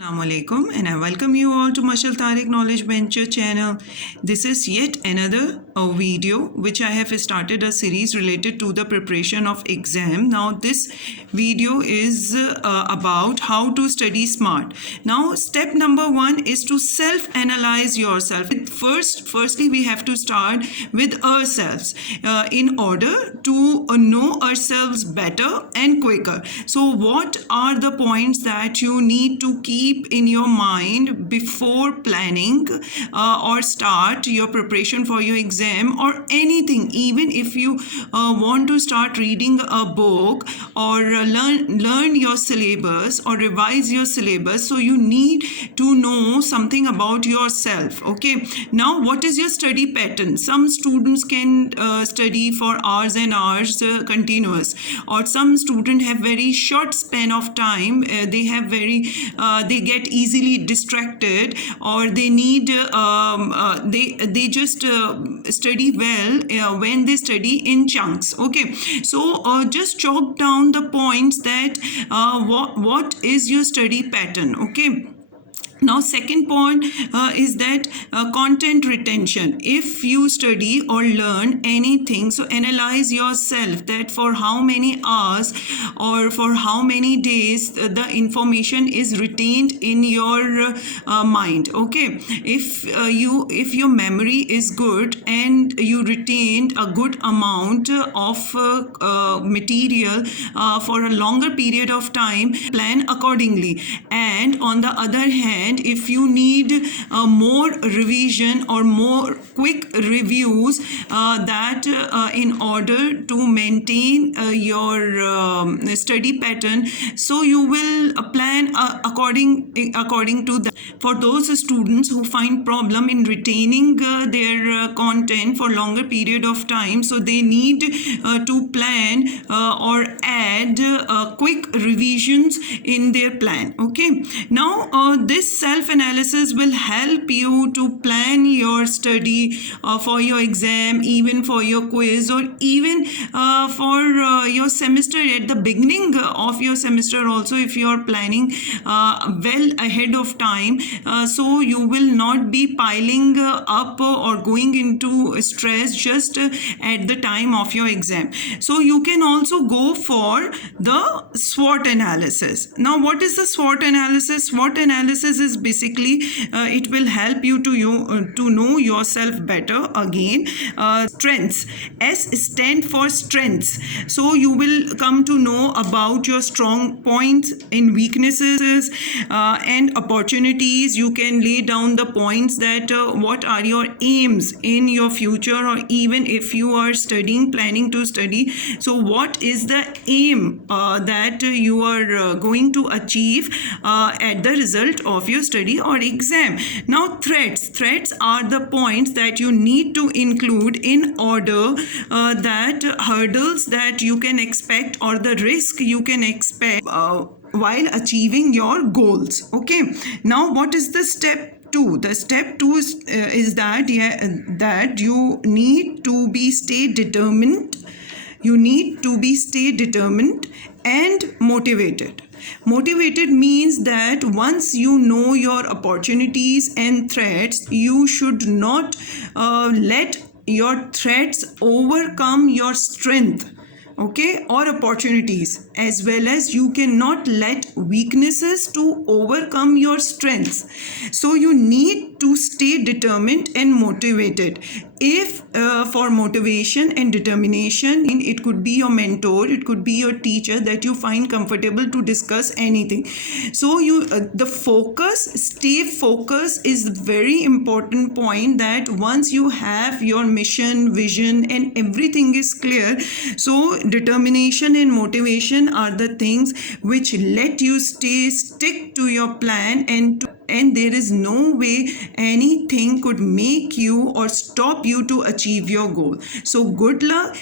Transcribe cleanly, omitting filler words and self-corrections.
Assalamualaikum and I welcome you all to Mashal Tariq Knowledge Venture channel. This is yet another video which I have started a series related to the preparation of exam. Now this video is about how to study smart. Now step number 1 is to self-analyze yourself. Firstly we have to start with ourselves in order to know ourselves better and quicker. So what are the points that you need to keep in your mind before planning or start your preparation for your exam or anything? Even if you want to start reading a book or learn your syllabus or revise your syllabus, so you need to know something about yourself. Okay, now what is your study pattern? Some students can study for hours and hours continuous, or some students have very short span of time. They get easily distracted, or they need they just study well when they study in chunks. Okay, so just chalk down the points that what is your study pattern. Okay, now second point is that content retention. If you study or learn anything, so analyze yourself that for how many hours or for how many days the information is retained in your mind. Okay, if your memory is good and you retained a good amount of material for a longer period of time, plan accordingly. And on the other hand, if you need more revision or more quick reviews in order to maintain your study pattern, so you will plan according to that. For those students who find problem in retaining their content for longer period of time, so they need to plan or add quick revisions in their plan. Okay, now this self-analysis will help you to plan your study for your exam, even for your quiz, or even for your semester at the beginning of your semester also. If you are planning well ahead of time, so you will not be piling up or going into stress just at the time of your exam. So you can also go for the SWOT analysis. Now what is the SWOT analysis? SWOT analysis is basically it will help you to know yourself better. Again, strengths. S stand for strengths. So you will come to know about your strong points and weaknesses and opportunities. You can lay down the points that what are your aims in your future, or even if you are planning to study, so what is the aim that you are going to achieve at the result of your study or exam. Now threats are the points that you need to include in order that hurdles that you can expect or the risk you can expect while achieving your goals. Okay, now what is the step 2? The step 2 is that you need to stay determined. You need to stay determined and motivated. Motivated means that once you know your opportunities and threats, you should not let your threats overcome your strength, okay, or opportunities, as well as you cannot let weaknesses to overcome your strengths. So you need to stay determined and motivated. If for motivation and determination, it could be your mentor, it could be your teacher that you find comfortable to discuss anything. So you stay focused is a very important point, that once you have your mission, vision and everything is clear, so determination and motivation are the things which let you stick to your plan, and there is no way anything could make you or stop you to achieve your goal. So good luck